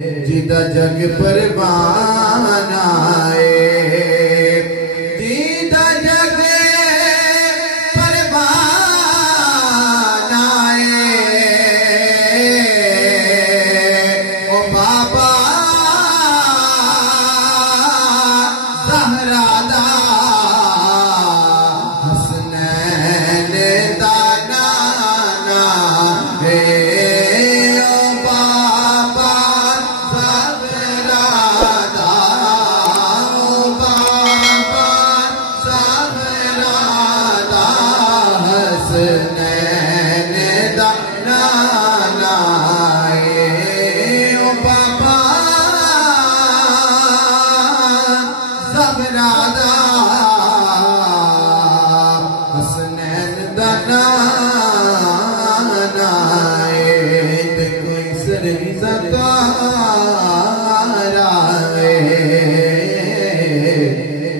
जिदा जग परवान आए, जिदा जग परवान आए। ओ बाबा ज़हरा दा हसनैन दा नाना है।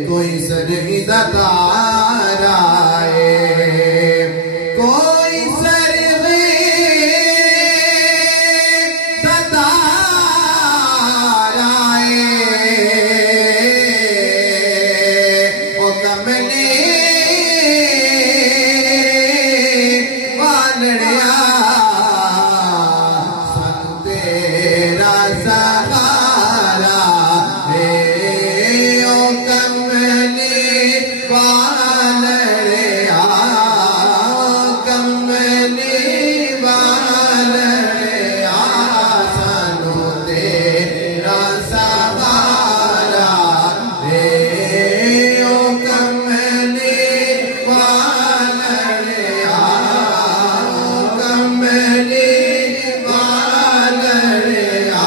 कोई सरगी दातारा कोई सरगी दातारा ओ कमली वालड़िया सन तेरा सहारा है। ओ कमली वालड़िया, कमली वालड़िया सनो तेरा सहारा है। ओ कमली वालड़िया, कमली वालड़िया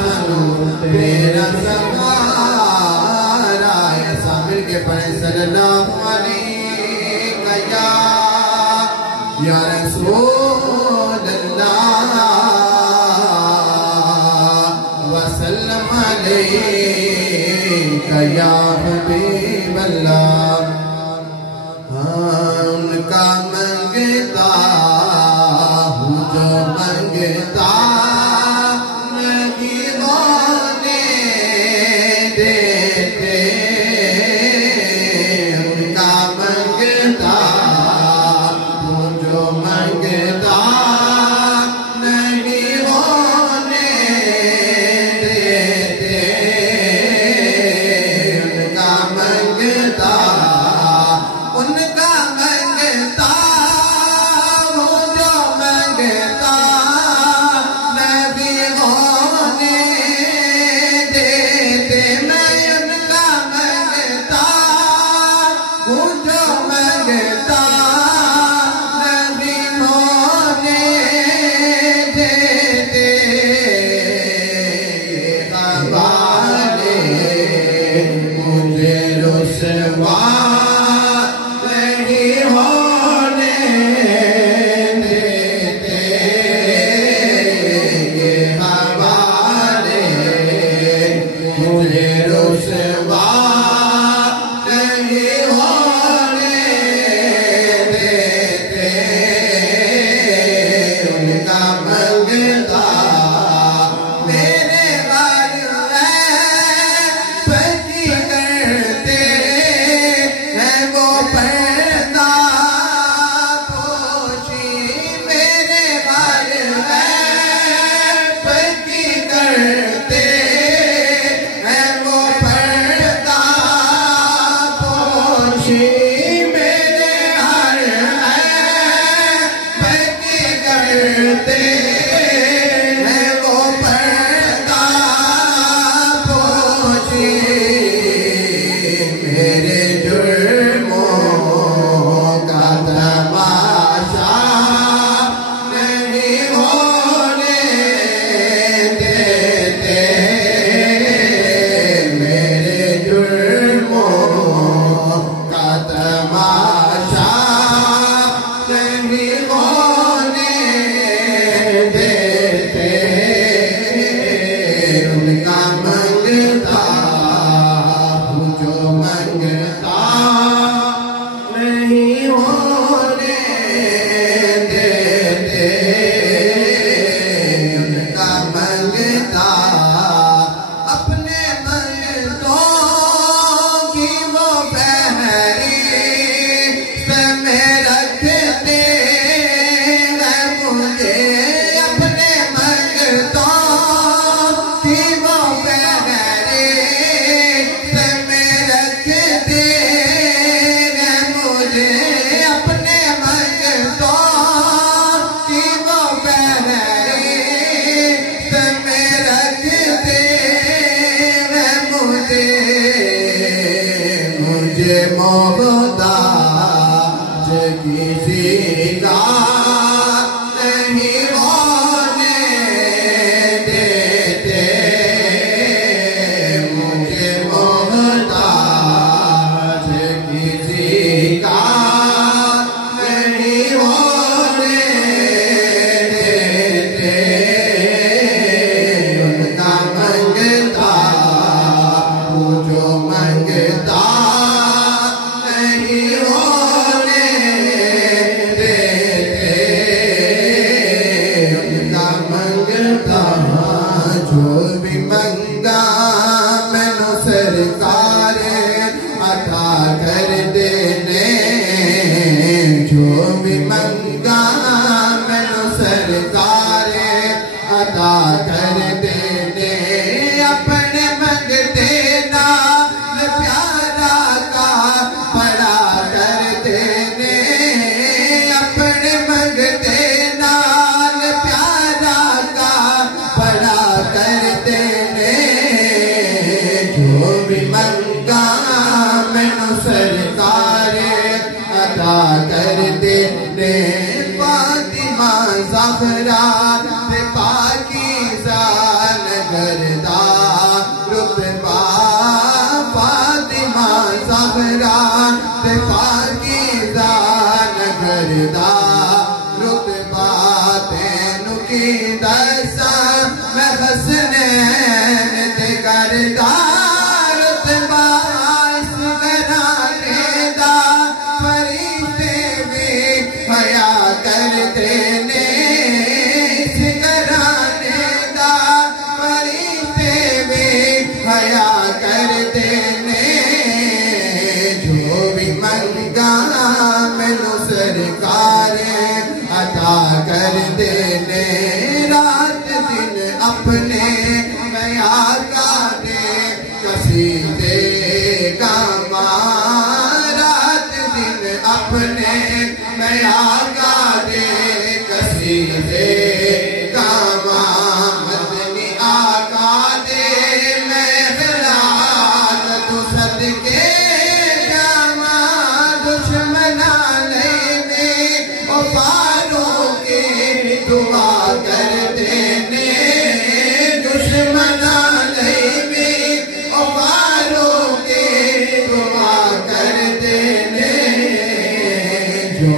सनो तेरा सहारा। ऐसा मिलके पढ़े सल्लल्लाहु अलैहि या रसूल अल्लाह वसल्लम अलैका या हबीब अल्लाह। उनका मंगता हूँ जो मंगता नहीं होने देते। उनका मंगता हूँ जो मंगता नहीं होने देते। उनका जो भी मंगा मैनू सरकार अता कर देने, जो भी मंगा मैनू सरकार अता कर देने। अपने मंगते नाल प्यारा का बड़ा कर देने, अपने मंगते नाल प्यारा का बड़ा कर देने। जो भी मंगा मैनू सरकार अता कर देने। फातिमा ज़हरा ते पाकीज़ा नगरदा रुतबा, फातिमा ज़हरा ते पाकीज़ा नगरदा रुतबा। तेनू की दसा मैं हसनैन ते करदा रुतबा। इस घराने दा फरिश्ते भी हया करदे ने, इस घराने दा फरिश्ते भी हया करदे ने। जो भी मंगा मैनू सरकार अता कर देने। रात दिन अपने मैं आका दे कसीदे गावा, रात दिन अपने मैं आका दे कसीदे गावा। मदनी आका दे मैं खिलाफ तू सदके जावा। दुश्मना लेने ओ पारों के दुआ कर देने, दुश्मना लेने ओ पारों के दुआ कर देने। जो